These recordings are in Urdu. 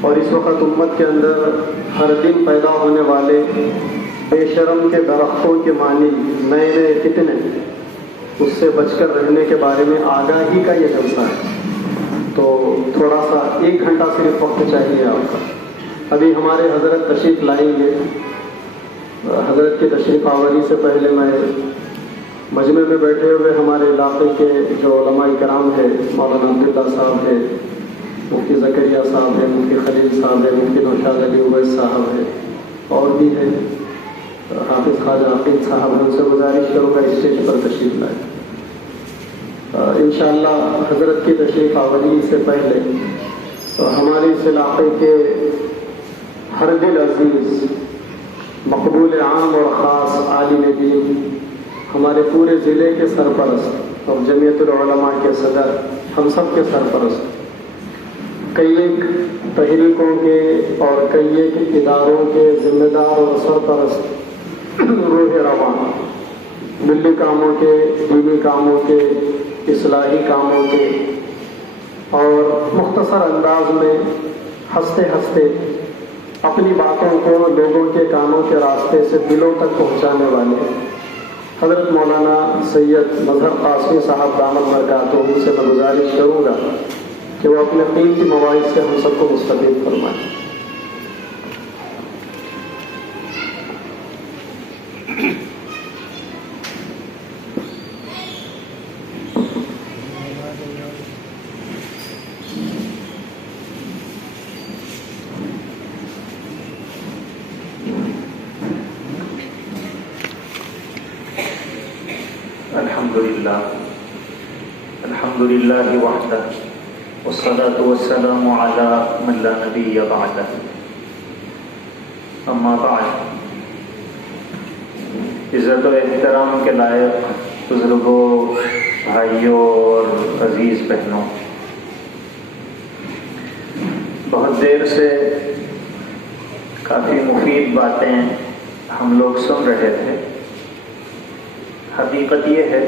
اور اس وقت امت کے اندر ہر دن پیدا ہونے والے بے شرم کے درختوں کے معنی نئے نئے کتنے، اس سے بچ کر رہنے کے بارے میں آگاہی کا یہ جلسہ ہے۔ تو تھوڑا سا 1 گھنٹہ صرف وقت چاہیے آپ کا۔ ابھی ہمارے حضرت تشریف لائیں گے، حضرت کی تشریف آوری سے پہلے میں مجمع میں بیٹھے ہوئے ہمارے علاقے کے جو علماء کرام ہیں، مولانا عبداللہ صاحب ہیں، مفتی زکریا صاحب ہیں، مفتی خلیل صاحب ہیں، مفتی نوشاد علی اویس صاحب ہیں، اور بھی ہیں، حافظ خواجہ عقیل صاحب ہیں، ان سے گزارش کروں گا اسٹیج پر تشریف لائیں۔ انشاءاللہ حضرت کی تشریف آوری سے پہلے ہمارے اس علاقے کے ہر دل عزیز، مقبول عام اور خاص عالم دین، ہمارے پورے ضلع کے سرپرست اور جمعیت العلماء کے صدر، ہم سب کے سرپرست، کئی ایک تحریکوں کے اور کئی ایک اداروں کے ذمہ دار اور سرپرست، روح رواں، ملی کاموں کے، دینی کاموں کے، اصلاحی کاموں کے، اور مختصر انداز میں ہنستے ہنستے اپنی باتوں کو لوگوں کے کانوں کے راستے سے دلوں تک پہنچانے والے حضرت مولانا سید مظہر قاسمی صاحب دامت برکاتہ سے میں گزارش کروں گا کہ وہ اپنے قیمتی مواعظ سے ہم سب کو مستفید فرمائیں۔ الحمد للہ وحدہ والصلاة والسلام علی من لا نبی بعدہ، اما بعد۔ عزت و احترام کے لائق بزرگوں، بھائیوں اور عزیز بہنوں، بہت دیر سے کافی مفید باتیں ہم لوگ سن رہے تھے۔ حقیقت یہ ہے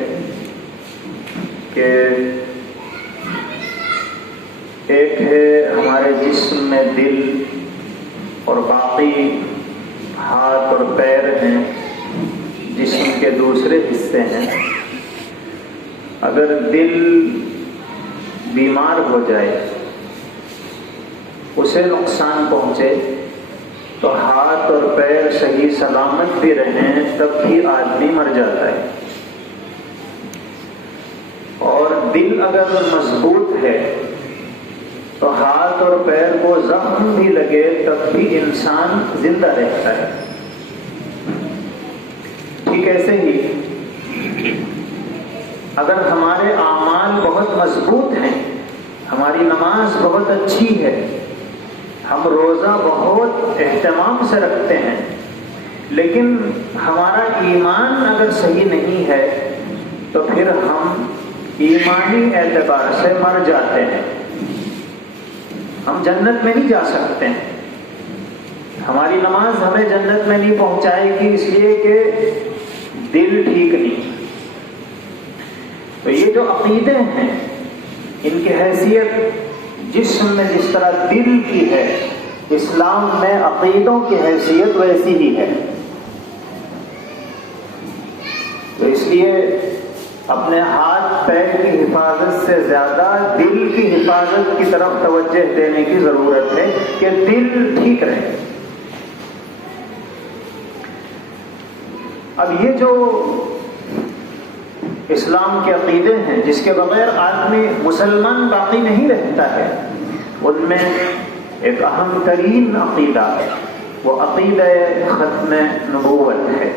کہ ایک ہے ہمارے جسم میں دل، اور باقی ہاتھ اور پیر ہیں جسم کے دوسرے حصے ہیں۔ اگر دل بیمار ہو جائے، اسے نقصان پہنچے، تو ہاتھ اور پیر صحیح سلامت بھی رہیں تب بھی آدمی مر جاتا ہے، اور دل اگر مضبوط ہے تو ہاتھ اور پیر کو زخم بھی لگے تب بھی انسان زندہ رہتا ہے۔ ٹھیک ایسے ہی اگر ہمارے اعمال بہت مضبوط ہیں، ہماری نماز بہت اچھی ہے، ہم روزہ بہت اہتمام سے رکھتے ہیں، لیکن ہمارا ایمان اگر صحیح نہیں ہے تو پھر ہم ایمانی اعتبار سے مر جاتے ہیں، ہم جنت میں نہیں جا سکتے ہیں۔ ہماری نماز ہمیں جنت میں نہیں پہنچائے گی، اس لیے کہ دل ٹھیک نہیں۔ تو یہ جو عقیدے ہیں، ان کی حیثیت جسم میں جس طرح دل کی ہے، اسلام میں عقیدوں کی حیثیت ویسی ہی ہے۔ تو اس لیے اپنے ہاتھ پیر کی حفاظت سے زیادہ دل کی حفاظت کی طرف توجہ دینے کی ضرورت ہے کہ دل ٹھیک رہے۔ اب یہ جو اسلام کے عقیدے ہیں جس کے بغیر آدمی مسلمان باقی نہیں رہتا ہے، ان میں ایک اہم ترین عقیدہ ہے، وہ عقیدہ ختم نبوت ہے۔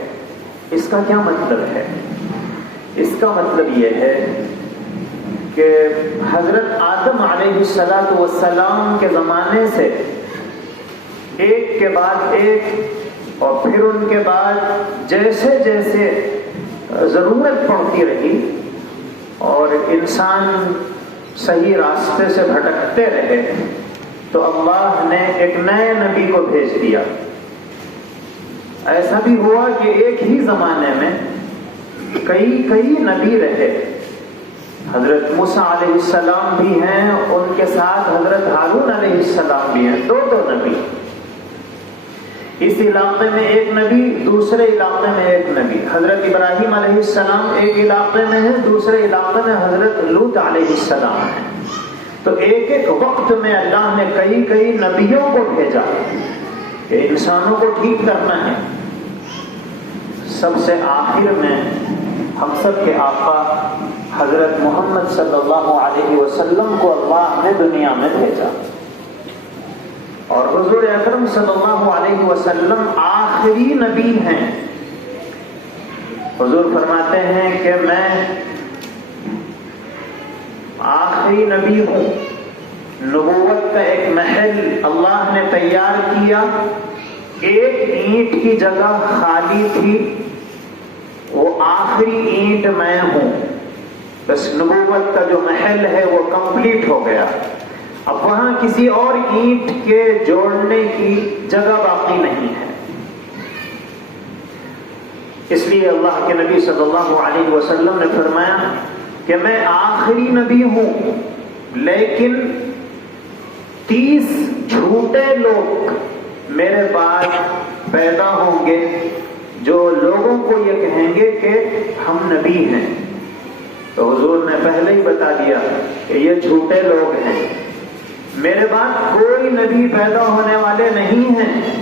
اس کا کیا مطلب ہے؟ اس کا مطلب یہ ہے کہ حضرت آدم علیہ السلام کے زمانے سے ایک کے بعد ایک، اور پھر ان کے بعد جیسے جیسے ضرورت پڑتی رہی اور انسان صحیح راستے سے بھٹکتے رہے، تو اللہ نے ایک نئے نبی کو بھیج دیا۔ ایسا بھی ہوا کہ ایک ہی زمانے میں کئی نبی رہے۔ حضرت موسیٰ علیہ السلام بھی ہیں، ان کے ساتھ حضرت ہارون علیہ السلام بھی ہیں، دو نبی، اس علاقے میں ایک نبی، دوسرے علاقے میں ایک نبی۔ حضرت ابراہیم علیہ السلام ایک علاقے میں ہیں، دوسرے علاقے میں حضرت لوط علیہ السلام ہیں۔ تو ایک ایک وقت میں اللہ نے کئی نبیوں کو بھیجا کہ انسانوں کو ٹھیک کرنا ہے۔ سب سے آخر میں ہم سب کے آقا حضرت محمد صلی اللہ علیہ وسلم کو اللہ نے دنیا میں بھیجا، اور حضور اکرم صلی اللہ علیہ وسلم آخری نبی ہیں۔ حضور فرماتے ہیں کہ میں آخری نبی ہوں، نبوت کا ایک محل اللہ نے تیار کیا، ایک اینٹ کی جگہ خالی تھی، وہ آخری اینٹ میں ہوں، بس نبوت کا جو محل ہے وہ کمپلیٹ ہو گیا، اب وہاں کسی اور اینٹ کے جوڑنے کی جگہ باقی نہیں ہے۔ اس لیے اللہ کے نبی صلی اللہ علیہ وسلم نے فرمایا کہ میں آخری نبی ہوں، لیکن 30 جھوٹے لوگ میرے بعد پیدا ہوں گے جو لوگوں کو یہ کہیں گے کہ ہم نبی ہیں۔ تو حضور نے پہلے ہی بتا دیا کہ یہ جھوٹے لوگ ہیں، میرے بعد کوئی نبی پیدا ہونے والے نہیں ہیں۔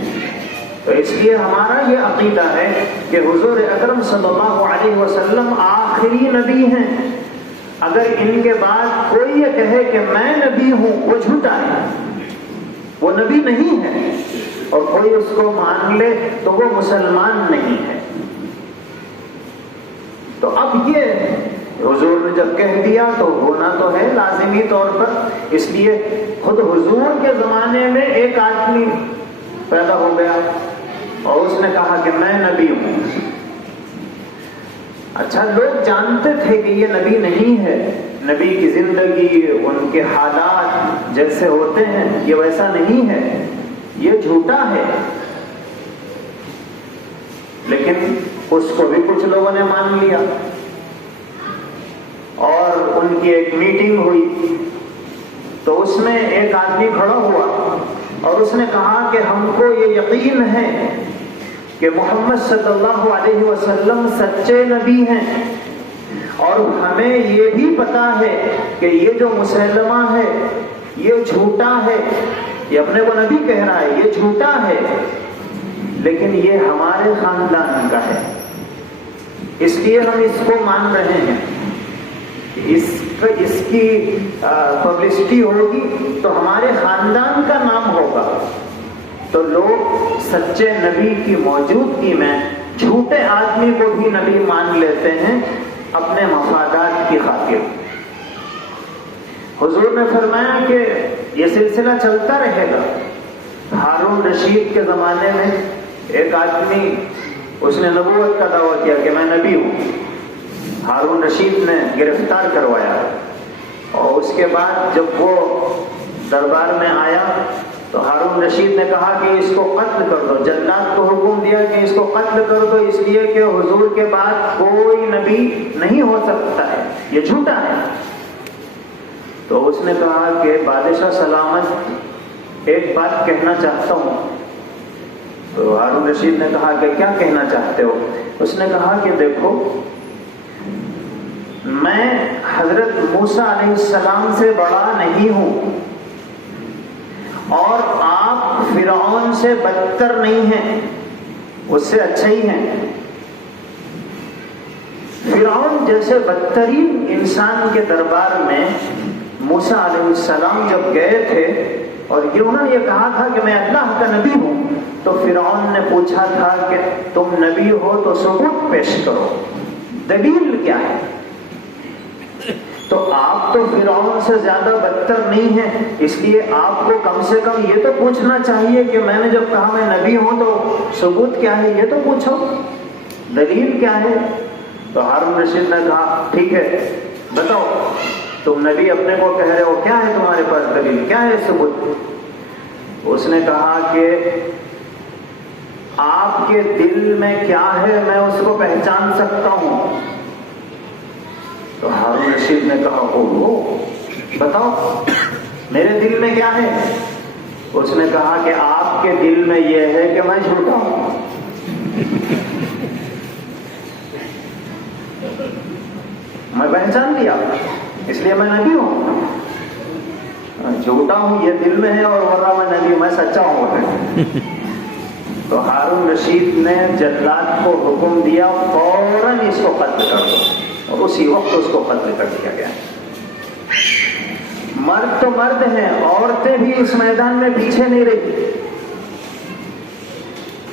تو اس لیے ہمارا یہ عقیدہ ہے کہ حضور اکرم صلی اللہ علیہ وسلم آخری نبی ہیں۔ اگر ان کے بعد کوئی یہ کہے کہ میں نبی ہوں، وہ جھوٹا ہے، وہ نبی نہیں ہے، اور کوئی اس کو مان لے تو وہ مسلمان نہیں ہے۔ تو اب یہ حضور نے جب کہہ دیا تو ہونا تو ہے لازمی طور پر، اس لیے خود حضور کے زمانے میں ایک آدمی پیدا ہو گیا اور اس نے کہا کہ میں نبی ہوں۔ اچھا، لوگ جانتے تھے کہ یہ نبی نہیں ہے، نبی کی زندگی، ان کے حالات جیسے ہوتے ہیں یہ ویسا نہیں ہے، یہ جھوٹا ہے، لیکن اس کو بھی کچھ لوگوں نے مان لیا، اور ان کی ایک میٹنگ ہوئی تو اس میں ایک آدمی کھڑا ہوا اور اس نے کہا کہ ہم کو یہ یقین ہے کہ محمد صلی اللہ علیہ وسلم سچے نبی ہیں، اور ہمیں یہ بھی پتا ہے کہ یہ جو مسلمہ ہے یہ جھوٹا ہے، یہ اپنے کو نبی کہہ رہا ہے، یہ جھوٹا ہے، لیکن یہ ہمارے خاندان کا ہے، اس لیے ہم اس کو مان رہے ہیں، اس کی پبلسٹی ہوگی تو ہمارے خاندان کا نام ہوگا۔ تو لوگ سچے نبی کی موجودگی میں جھوٹے آدمی کو بھی نبی مان لیتے ہیں اپنے مفادات کی خاطر۔ حضور نے فرمایا کہ یہ سلسلہ چلتا رہے گا۔ ہارون رشید کے زمانے میں ایک آدمی، اس نے نبوت کا دعویٰ کیا کہ میں نبی ہوں، ہارون رشید نے گرفتار کروایا، اور اس کے بعد جب وہ دربار میں آیا تو ہارون رشید نے کہا کہ اس کو قتل کر دو، جلاد کو حکم دیا کہ اس کو قتل کر دو، اس لیے کہ حضور کے بعد کوئی نبی نہیں ہو سکتا ہے، یہ جھوٹا ہے۔ تو اس نے کہا کہ بادشاہ سلامت، ایک بات کہنا چاہتا ہوں۔ تو ہارون رشید نے کہا کہ کیا کہنا چاہتے ہو؟ اس نے کہا کہ دیکھو، میں حضرت موسیٰ علیہ السلام سے بڑا نہیں ہوں، اور آپ فرعون سے بدتر نہیں ہیں، اس سے اچھے ہی ہیں۔ فرعون جیسے بدترین انسان کے دربار میں موسیٰ علیہ السلام جب گئے تھے اور انہوں نے یہ کہا تھا کہ میں اللہ کا نبی ہوں، تو فرعون نے پوچھا تھا کہ تم نبی ہو تو ثبوت پیش کرو، دلیل کیا ہے؟ تو آپ تو فرعون سے زیادہ بدتر نہیں ہیں، اس لیے آپ کو کم سے کم یہ تو پوچھنا چاہیے کہ میں نے جب کہا میں نبی ہوں تو ثبوت کیا ہے، یہ تو پوچھو، دلیل کیا ہے؟ تو ہارون رشید نے کہا ٹھیک ہے، بتاؤ، تم نبی اپنے کو کہہ رہے ہو، کیا ہے تمہارے پاس دلیل، کیا ہے ثبوت؟ اس نے کہا کہ آپ کے دل میں کیا ہے میں اس کو پہچان سکتا ہوں، تو ہارون رشید نے کہا اوہ بتاؤ میرے دل میں کیا ہے؟ اس نے کہا کہ آپ کے دل میں یہ ہے کہ میں جھوٹا ہوں۔ میں پہچان لیا اس لیے میں نبی ہوں، جھوٹا ہوں یہ دل میں ہے اور ورنہ میں نبی ہوں، میں سچا ہوں۔ تو ہارون رشید نے جلاد کو حکم دیا فوراً اس کو قتل کر دو، اور اسی وقت اس کو قتل کر دیا گیا۔ مرد تو مرد ہیں، عورتیں بھی اس میدان میں پیچھے نہیں رہی۔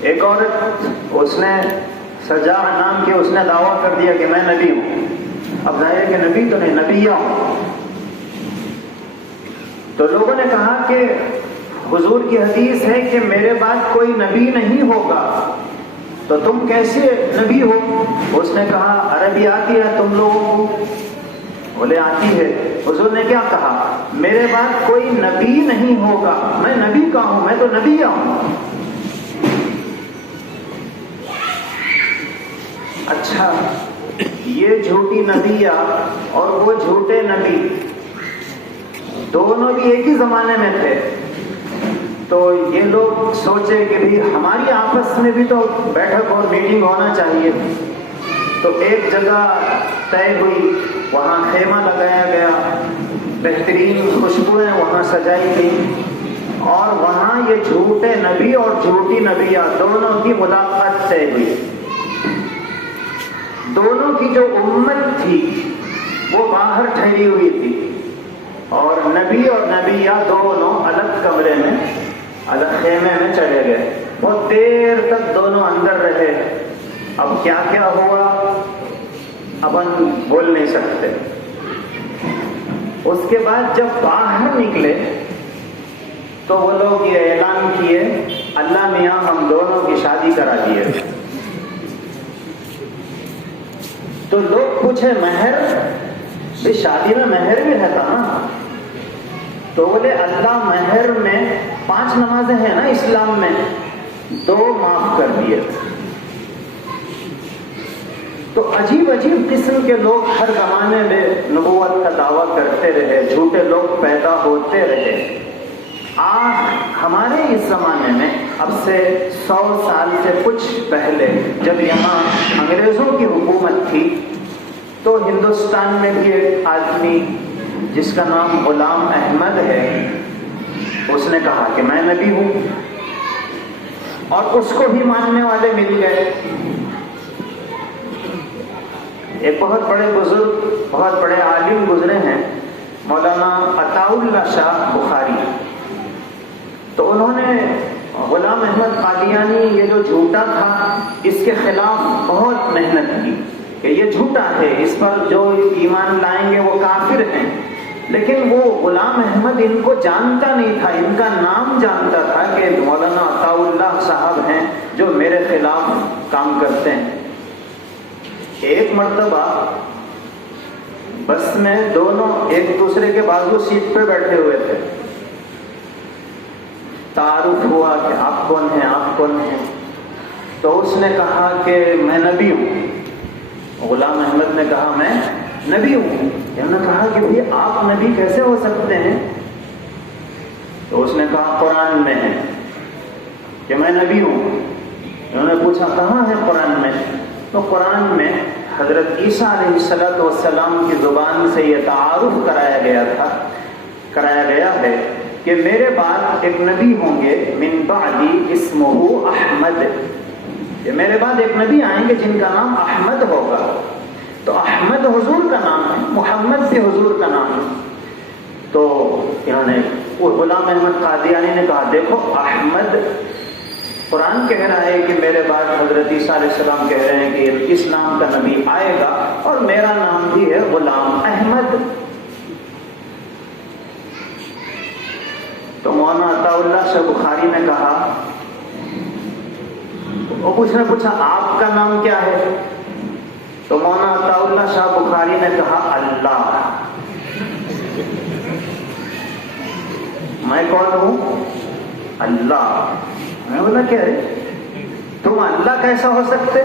ایک عورت اس نے سجا نام کی، اس نے دعویٰ کر دیا کہ میں نبی ہوں۔ اب ظاہر ہے کہ نبی تو نہیں، نبیہ ہوں۔ تو لوگوں نے کہا کہ حضور کی حدیث ہے کہ میرے بعد کوئی نبی نہیں ہوگا، تو تم کیسے نبی ہو؟ اس نے کہا عربی آتی ہے تم لوگوں کو؟ بولے آتی ہے۔ حضور نے کیا کہا؟ میرے بعد کوئی نبی نہیں ہوگا، میں نبی کا ہوں، میں تو نبی ہوں۔ اچھا یہ جھوٹی نبیہ اور وہ جھوٹے نبی دونوں بھی ایک ہی زمانے میں تھے، تو یہ لوگ سوچے کہ بھی ہماری آپس میں بھی تو بیٹھک اور میٹنگ ہونا چاہیے۔ تو ایک جگہ طے ہوئی، وہاں خیمہ لگایا گیا، بہترین خوشبوئیں وہاں سجائی گئی، اور وہاں یہ جھوٹے نبی اور جھوٹی نبیہ دونوں کی ملاقات طے ہوئی۔ دونوں کی جو امت تھی وہ باہر ٹھہری ہوئی تھی، اور نبی اور نبیہ دونوں الگ کمرے میں، الگ خیمے میں چلے گئے۔ بہت دیر تک دونوں اندر رہے۔ اب کیا کیا ہوا اب ہم بول نہیں سکتے۔ اس کے بعد جب باہر نکلے تو وہ لوگ یہ اعلان کیے اللہ میاں ہم دونوں کی شادی کرا دیے۔ تو لوگ پوچھے مہر؟ بھی شادی میں مہر بھی رہتا نا؟ تو بولے اللہ مہر میں 5 نمازیں ہیں نا اسلام میں، 2 معاف کر دیے۔ تو عجیب عجیب قسم کے لوگ ہر زمانے میں نبوت کا دعویٰ کرتے رہے، جھوٹے لوگ پیدا ہوتے رہے۔ ہمارے اس زمانے میں اب سے 100 سال سے کچھ پہلے جب یہاں انگریزوں کی حکومت تھی تو ہندوستان میں بھی ایک آدمی جس کا نام غلام احمد ہے، اس نے کہا کہ میں نبی ہوں، اور اس کو بھی ماننے والے مل گئے۔ ایک بہت بڑے بزرگ، بہت بڑے عالم گزرے ہیں، مولانا عطاء اللہ شاہ بخاری۔ تو انہوں نے غلام احمد قادیانی یہ جو جھوٹا تھا اس کے خلاف بہت محنت کی کہ یہ جھوٹا ہے، اس پر جو ایمان لائیں گے وہ کافر ہیں۔ لیکن وہ غلام احمد ان کو جانتا نہیں تھا، ان کا نام جانتا تھا کہ مولانا عطاء اللہ صاحب ہیں جو میرے خلاف کام کرتے ہیں۔ ایک مرتبہ بس میں دونوں ایک دوسرے کے بازو سیٹ پہ بیٹھے ہوئے تھے، تعارف ہوا کہ آپ کون ہیں، آپ کون ہیں؟ تو اس نے کہا کہ میں نبی ہوں۔ غلام احمد نے کہا میں نبی ہوں۔ انہوں نے کہا کہ بھئی آپ نبی کیسے ہو سکتے ہیں؟ تو اس نے کہا قرآن میں ہے کہ میں نبی ہوں۔ انہوں نے پوچھا کہاں ہے قرآن میں؟ تو قرآن میں حضرت عیسیٰ علیہ السلام کی زبان سے یہ تعارف کرایا گیا ہے کہ میرے بعد ایک نبی ہوں گے، من بعدی اسمہ احمد، کہ میرے بعد ایک نبی آئیں گے جن کا نام احمد ہوگا۔ تو احمد حضور کا نام ہے، محمد بھی حضور کا نام ہے۔ تو انہوں نے وہ غلام احمد قادیانی نے کہا دیکھو احمد قرآن کہہ رہا ہے کہ میرے بعد حضرت عیسیٰ علیہ السلام کہہ رہے ہیں کہ اس نام کا نبی آئے گا، اور میرا نام بھی ہے غلام احمد۔ تو مولانا عطاء اللہ شاہ بخاری نے کہا، اس نے پوچھا آپ کا نام کیا ہے؟ تو مولانا عطاء اللہ شاہ بخاری نے کہا اللہ۔ میں کون ہوں؟ اللہ۔ میں بولا کیا ہے تم اللہ کیسا ہو سکتے؟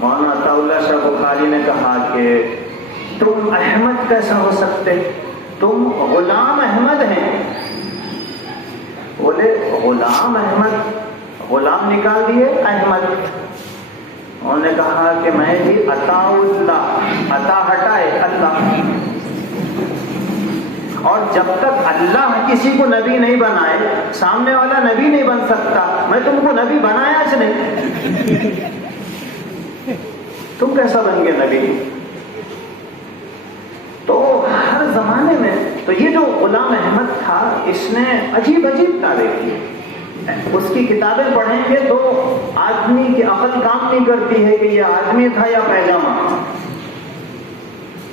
مولانا عطا اللہ شاہ بخاری نے کہا کہ تم احمد کیسا ہو سکتے، تم غلام احمد ہیں۔ بولے غلام احمد، غلام نکال دیے احمد۔ انہوں نے کہا کہ میں بھی عطا اللہ، عطا ہٹائے اللہ، اور جب تک اللہ کسی کو نبی نہیں بنائے، سامنے والا نبی نہیں بن سکتا، میں تم کو نبی بنایا اس نے، تم کیسا بن گئے نبی؟ تو ہر زمانے میں تو یہ جو غلام احمد تھا اس نے عجیب عجیب تاریخ کی، اس کی کتابیں پڑھیں گے تو آدمی کی عقل کام نہیں کرتی ہے کہ یہ آدمی تھا یا پیجامہ،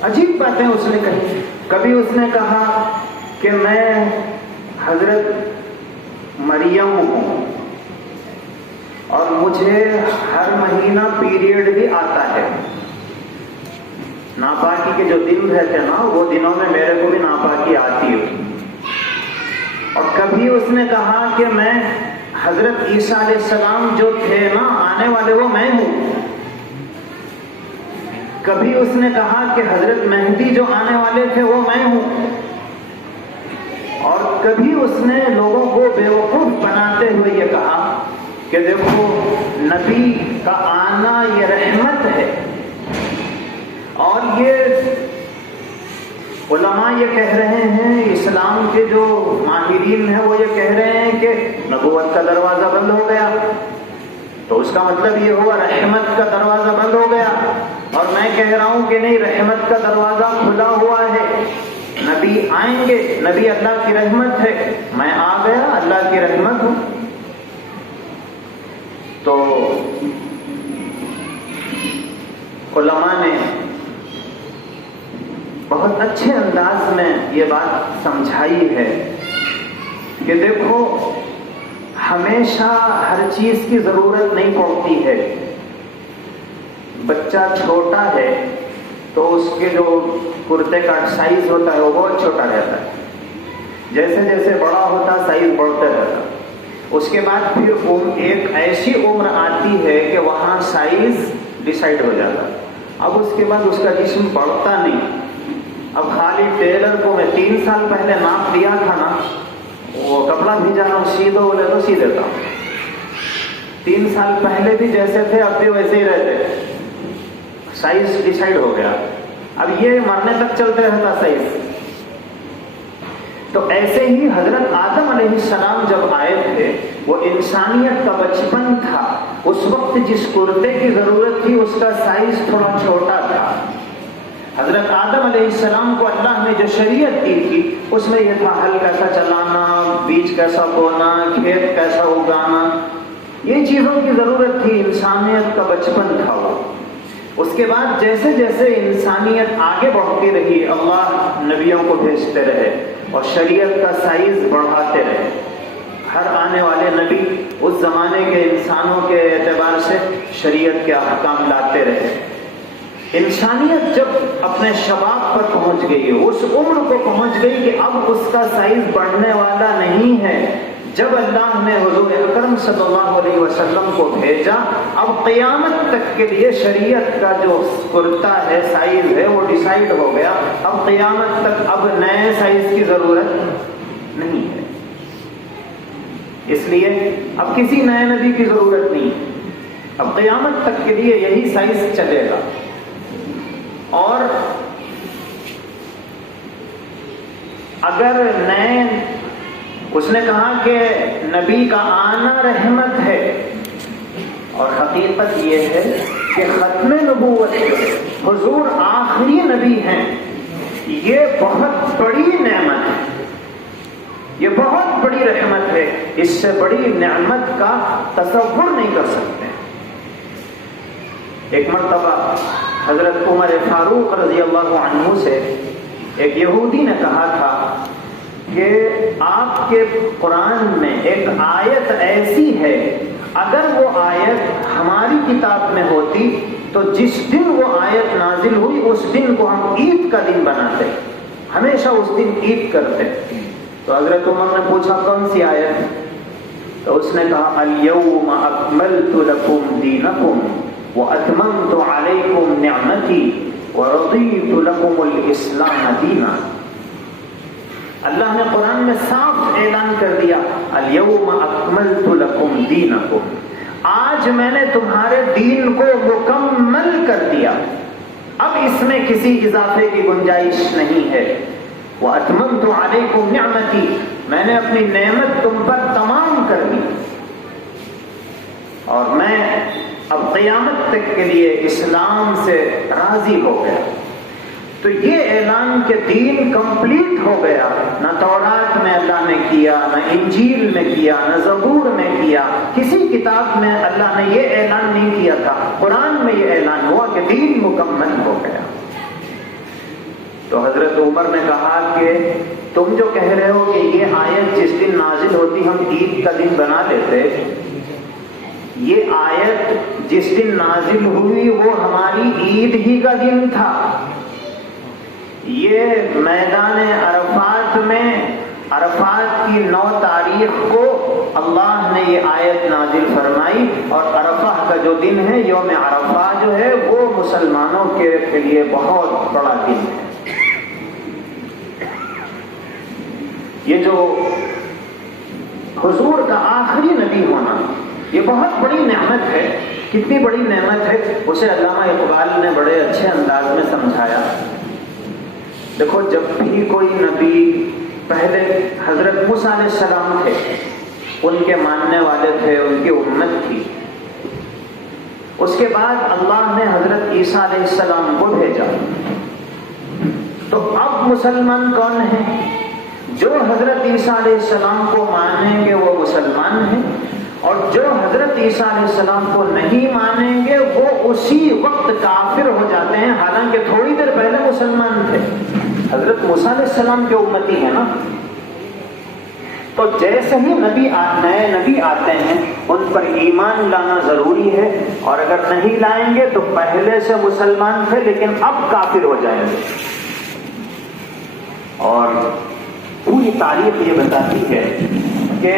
عجیب باتیں اس نے کہی۔ کبھی اس نے کہا کہ میں حضرت مریم ہوں اور مجھے ہر مہینہ پیریڈ بھی آتا ہے، ناپاکی کے جو دن رہتے نا وہ دنوں میں میرے کو بھی ناپاکی آتی ہے۔ اور کبھی اس نے کہا کہ میں حضرت عیسیٰ علیہ السلام جو تھے نا آنے والے وہ میں ہوں۔ کبھی اس نے کہا کہ حضرت مہدی جو آنے والے تھے وہ میں ہوں۔ اور کبھی اس نے لوگوں کو بیوقوف بناتے ہوئے یہ کہا کہ دیکھو نبی کا آنا یہ رحمت ہے، اور یہ علماء یہ کہہ رہے ہیں، اسلام کے جو ماہرین ہیں وہ یہ کہہ رہے ہیں کہ نبوت کا دروازہ بند ہو گیا، تو اس کا مطلب یہ ہوا رحمت کا دروازہ بند ہو گیا۔ اور میں کہہ رہا ہوں کہ نہیں، رحمت کا دروازہ کھلا ہوا ہے، نبی آئیں گے، نبی اللہ کی رحمت ہے، میں آ گیا اللہ کی رحمت ہوں۔ تو علماء نے بہت اچھے انداز میں یہ بات سمجھائی ہے کہ دیکھو ہمیشہ ہر چیز کی ضرورت نہیں پڑتی ہے۔ بچہ چھوٹا ہے تو اس کے جو کرتے کا سائز ہوتا ہے وہ بہت چھوٹا رہتا ہے، جیسے جیسے بڑا ہوتا سائز بڑھتا رہتا، اس کے بعد پھر ایک ایسی عمر آتی ہے کہ وہاں سائز ڈیسائیڈ ہو جاتا، اب اس کے بعد اس کا جسم بڑھتا نہیں۔ اب خالی ٹیلر کو میں 3 سال پہلے ناپ لیا تھا نا، وہ کپڑا بھیجا نا سی دو بولے تو سی دیتا ہوں، 3 سال پہلے بھی جیسے تھے اب بھی ویسے ہی رہتے، سائز ڈیسائیڈ ہو گیا، اب یہ مرنے تک چلتے رہتا سائز۔ تو ایسے ہی حضرت آدم علیہ السلام جب آئے تھے وہ انسانیت کا بچپن تھا، اس وقت جس کرتے کی ضرورت تھی اس کا سائز تھوڑا چھوٹا تھا۔ حضرت آدم علیہ السلام کو اللہ نے جو شریعت دی تھی اس میں یہ تھا ہل کیسا چلانا، بیج کیسا بونا، کھیت کیسا اگانا، یہ چیزوں کی ضرورت تھی، انسانیت کا بچپن تھا وہ۔ اس کے بعد جیسے جیسے انسانیت آگے بڑھتی رہی اللہ نبیوں کو بھیجتے رہے اور شریعت کا سائز بڑھاتے رہے، ہر آنے والے نبی اس زمانے کے انسانوں کے اعتبار سے شریعت کے احکام لاتے رہے۔ انسانیت جب اپنے شباب پر پہنچ گئی، اس عمر کو پہنچ گئی کہ اب اس کا سائز بڑھنے والا نہیں ہے، جب اللہ نے حضور اکرم صلی اللہ علیہ وسلم کو بھیجا، اب قیامت تک کے لیے شریعت کا جو کرتا ہے سائز ہے وہ ڈیسائیڈ ہو گیا، اب قیامت تک اب نئے سائز کی ضرورت نہیں ہے، اس لیے اب کسی نئے نبی کی ضرورت نہیں، اب قیامت تک کے لیے یہی سائز چلے گا۔ اور اگر نئے، اس نے کہا کہ نبی کا آنا رحمت ہے، اور حقیقت یہ ہے کہ ختم نبوت حضور آخری نبی ہیں، یہ بہت بڑی نعمت ہے، یہ بہت بڑی رحمت ہے، اس سے بڑی نعمت کا تصور نہیں کر سکتے۔ ایک مرتبہ حضرت عمر فاروق رضی اللہ عنہ سے ایک یہودی نے کہا تھا کہ آپ کے قرآن میں ایک آیت ایسی ہے، اگر وہ آیت ہماری کتاب میں ہوتی تو جس دن وہ آیت نازل ہوئی اس دن کو ہم عید کا دن بناتے، ہمیشہ اس دن عید کرتے۔ تو حضرت عمر نے پوچھا کون سی آیت؟ تو اس نے کہا الیوم اکملت لکم دینکم وَأَتْمَمْتُ عَلَيْكُمْ نِعْمَتِي وَرَضِيتُ لَكُمُ الْإِسْلَامَ دِينًا۔ اللہ نے قرآن میں صاف اعلان کر دیا الْيَوْمَ أَكْمَلْتُ لَكُمْ دِينَكُمْ، آج میں نے تمہارے دین کو مکمل کر دیا، اب اس میں کسی اضافے کی گنجائش نہیں ہے۔ وَأَتْمَمْتُ عَلَيْكُمْ نِعْمَتِي، میں نے اپنی نعمت تم پر تمام کر دی، اور میں اب قیامت تک کے لیے اسلام سے راضی ہو گیا۔ تو یہ اعلان کہ دین کمپلیٹ ہو گیا، نہ تورات میں اللہ نے کیا، نہ انجیل میں کیا، نہ زبور میں کیا، کسی کتاب میں اللہ نے یہ اعلان نہیں کیا تھا، قرآن میں یہ اعلان ہوا کہ دین مکمل ہو گیا۔ تو حضرت عمر نے کہا کہ تم جو کہہ رہے ہو کہ یہ آیت جس دن نازل ہوتی ہم عید کا دن بنا لیتے، یہ آیت جس دن نازل ہوئی وہ ہماری عید ہی کا دن تھا۔ یہ میدان عرفات میں عرفات کی 9 تاریخ کو اللہ نے یہ آیت نازل فرمائی، اور عرفہ کا جو دن ہے یوم عرفہ جو ہے وہ مسلمانوں کے لیے بہت بڑا دن ہے۔ یہ جو حضور کا آخری نبی ہونا یہ بہت بڑی نعمت ہے۔ کتنی بڑی نعمت ہے اسے علامہ اقبال نے بڑے اچھے انداز میں سمجھایا۔ دیکھو، جب بھی کوئی نبی، پہلے حضرت موسیٰ علیہ السلام تھے، ان کے ماننے والے تھے، ان کی امت تھی۔ اس کے بعد اللہ نے حضرت عیسیٰ علیہ السلام کو بھیجا۔ تو اب مسلمان کون ہیں؟ جو حضرت عیسیٰ علیہ السلام کو مانیں گے وہ مسلمان ہیں، اور جو حضرت عیسیٰ علیہ السلام کو نہیں مانیں گے وہ اسی وقت کافر ہو جاتے ہیں، حالانکہ تھوڑی دیر پہلے مسلمان تھے۔ حضرت موسیٰ علیہ السلام کے امتی ہیں نا۔ تو جیسے ہی نئے نبی آتے ہیں ان پر ایمان لانا ضروری ہے، اور اگر نہیں لائیں گے تو پہلے سے مسلمان تھے لیکن اب کافر ہو جائیں گے۔ اور پوری تاریخ یہ بتاتی ہے کہ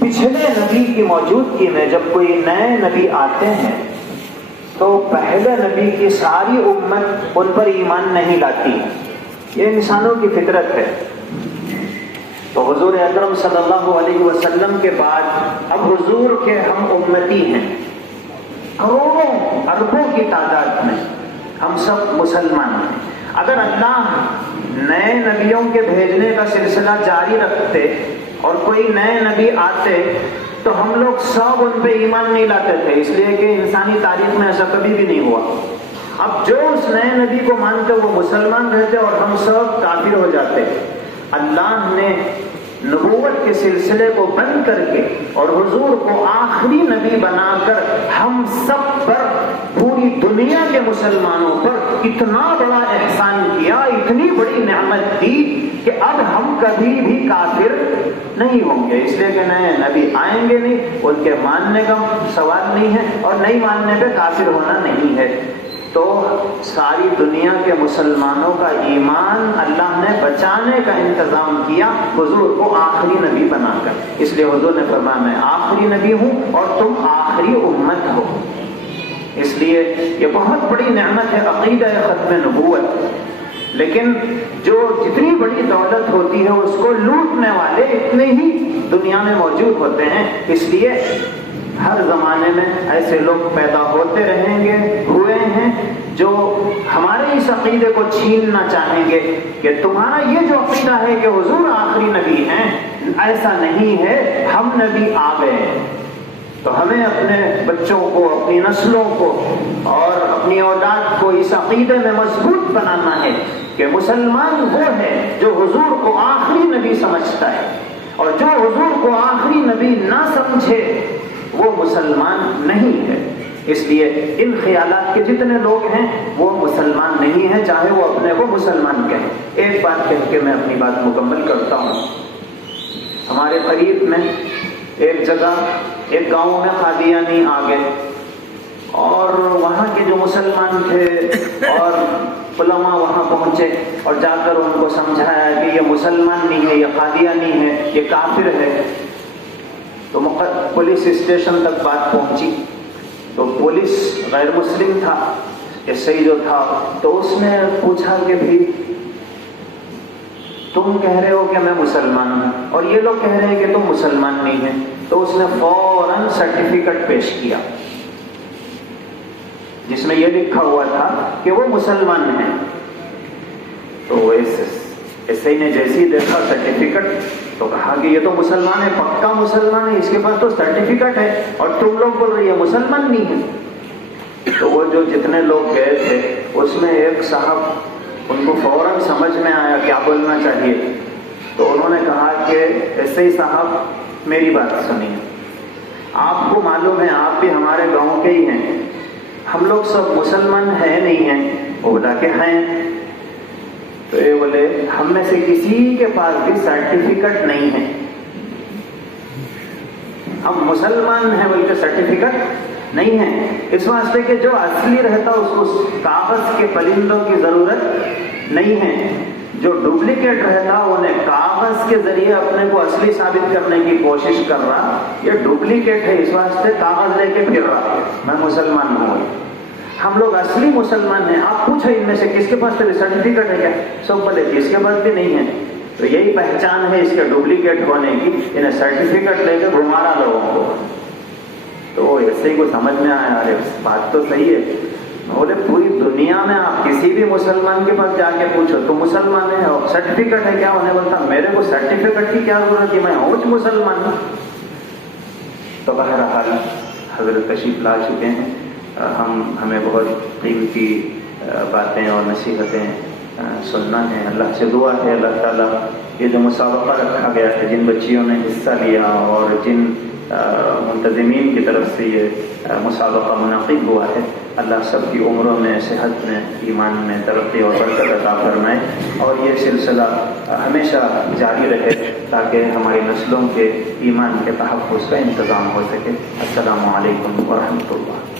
پچھلے نبی کی موجودگی میں جب کوئی نئے نبی آتے ہیں تو پہلے نبی کی ساری امت ان پر ایمان نہیں لاتی، یہ انسانوں کی فطرت ہے۔ تو حضور اکرم صلی اللہ علیہ وسلم کے بعد اب حضور کے ہم امتی ہیں، کروڑوں اربوں کی تعداد میں ہم سب مسلمان ہیں۔ اگر اللہ نئے نبیوں کے بھیجنے کا سلسلہ جاری رکھتے اور کوئی نئے نبی آتے تو ہم لوگ سب ان پہ ایمان نہیں لاتے تھے، اس لیے کہ انسانی تاریخ میں ایسا کبھی بھی نہیں ہوا۔ اب جو اس نئے نبی کو مانتے وہ مسلمان رہتے اور ہم سب کافر ہو جاتے۔ اللہ نے نبوت کے سلسلے کو بند کر کے اور حضور کو آخری نبی بنا کر ہم سب پر، پوری دنیا کے مسلمانوں پر اتنا بڑا احسان کیا، اتنی بڑی نعمت دی کہ اب ہم کبھی بھی کافر نہیں ہوں گے، اس لیے کہ نئے نبی آئیں گے نہیں، ان کے ماننے کا سوال نہیں ہے اور نہیں ماننے پہ کافر ہونا نہیں ہے۔ تو ساری دنیا کے مسلمانوں کا ایمان اللہ نے بچانے کا انتظام کیا حضور کو آخری نبی بنا کر، اس لیے حضور نے فرمایا میں آخری نبی ہوں اور تم آخری امت ہو۔ اس لیے یہ بہت بڑی نعمت ہے عقیدہ ختم نبوت۔ لیکن جو جتنی بڑی دولت ہوتی ہے اس کو لوٹنے والے اتنے ہی دنیا میں موجود ہوتے ہیں، اس لیے ہر زمانے میں ایسے لوگ پیدا ہوتے رہیں گے، ہوئے ہیں، جو ہمارے اس عقیدے کو چھیننا چاہیں گے کہ تمہارا یہ جو عقیدہ ہے کہ حضور آخری نبی ہیں، ایسا نہیں ہے، ہم نبی آ گئے۔ تو ہمیں اپنے بچوں کو، اپنی نسلوں کو اور اپنی اولاد کو اس عقیدے میں مضبوط بنانا ہے کہ مسلمان وہ ہے جو حضور کو آخری نبی سمجھتا ہے، اور جو حضور کو آخری نبی نہ سمجھے وہ مسلمان نہیں ہے۔ اس لیے ان خیالات کے جتنے لوگ ہیں وہ مسلمان نہیں ہیں، چاہے وہ اپنے کو مسلمان کہیں۔ ایک بات کہہ کے میں اپنی بات مکمل کرتا ہوں۔ ہمارے قریب میں ایک جگہ، ایک گاؤں میں قادیانی آ گئے، اور وہاں کے جو مسلمان تھے اور علماء وہاں پہنچے اور جا کر ان کو سمجھایا کہ یہ مسلمان نہیں ہے، یہ قادیانی ہے، یہ کافر ہے۔ تو پولیس اسٹیشن تک بات پہنچی، تو پولیس غیر مسلم تھا، ایس آئی جو تھا، تو اس نے پوچھا کہ بھی تم کہہ رہے ہو کہ میں مسلمان ہوں اور یہ لوگ کہہ رہے ہیں کہ تم مسلمان نہیں ہیں، تو اس نے فوراً سرٹیفکیٹ پیش کیا جس میں یہ لکھا ہوا تھا کہ وہ مسلمان ہیں۔ تو ایس آئی نے جیسے ہی دیکھا سرٹیفکیٹ تو کہا کہ یہ تو مسلمان ہے، پکا مسلمان ہے، اس کے پاس تو سرٹیفکیٹ ہے اور تم لوگ بول رہے ہیں مسلمان نہیں ہے۔ تو وہ جو جتنے لوگ گئے تھے اس میں ایک صاحب، ان کو فوراً سمجھ میں آیا کیا بولنا چاہیے، تو انہوں نے کہا کہ ایسے ہی صاحب میری بات سنیے، آپ کو معلوم ہے آپ بھی ہمارے گاؤں کے ہی ہیں، ہم لوگ سب مسلمان ہیں نہیں ہیں؟ وہ بولا کہ ہیں۔ تو یہ بولے ہم میں سے کسی کے پاس بھی سرٹیفکیٹ نہیں ہے، ہم مسلمان ہیں بول کے سرٹیفکیٹ نہیں ہے، اس واسطے کہ جو اصلی رہتا اس کو کاغذ کے پرندوں کی ضرورت نہیں ہے، جو ڈپلیکیٹ رہتا انہیں کاغذ کے ذریعے اپنے کو اصلی ثابت کرنے کی کوشش کر رہا، یہ ڈپلیکیٹ ہے اس واسطے کاغذ لے کے پھر رہا ہے میں مسلمان ہوں۔ ہم لوگ اصلی مسلمان ہیں، آپ پوچھیں ان میں سے کس کے پاس سرٹیفکیٹ ہے کیا؟ سب بولے جس کے پاس بھی نہیں ہے۔ تو یہی پہچان ہے اس کے ڈپلیکیٹ ہونے کی، انہیں سرٹیفکیٹ لے کے گھما رہا لوگوں کو۔ تو ایسے ہی کو سمجھ میں آیا، ارے بات تو صحیح ہے۔ بولے پوری دنیا میں آپ کسی بھی مسلمان کے پاس جا کے پوچھو تو مسلمان ہے اور سرٹیفکیٹ ہے کیا؟ انہیں بولتا میرے کو سرٹیفکیٹ کی کیا ضرورت ہے، میں ہوں مسلمان ہوں۔ تو بہرحال حضرت تشریف لا چکے ہیں، ہمیں بہت قیمتی باتیں اور نصیحتیں سننا ہے۔ اللہ سے دعا ہے اللہ تعالیٰ یہ جو مسابقہ رکھا گیا ہے، جن بچیوں نے حصہ لیا اور جن منتظمین کی طرف سے یہ مسابقہ منعقد ہوا ہے، اللہ سب کی عمروں میں، صحت میں، ایمان میں ترقی اور برکت عطا فرمائے اور یہ سلسلہ ہمیشہ جاری رہے تاکہ ہماری نسلوں کے ایمان کے تحفظ کا انتظام ہو سکے۔ السلام علیکم ورحمۃ اللہ۔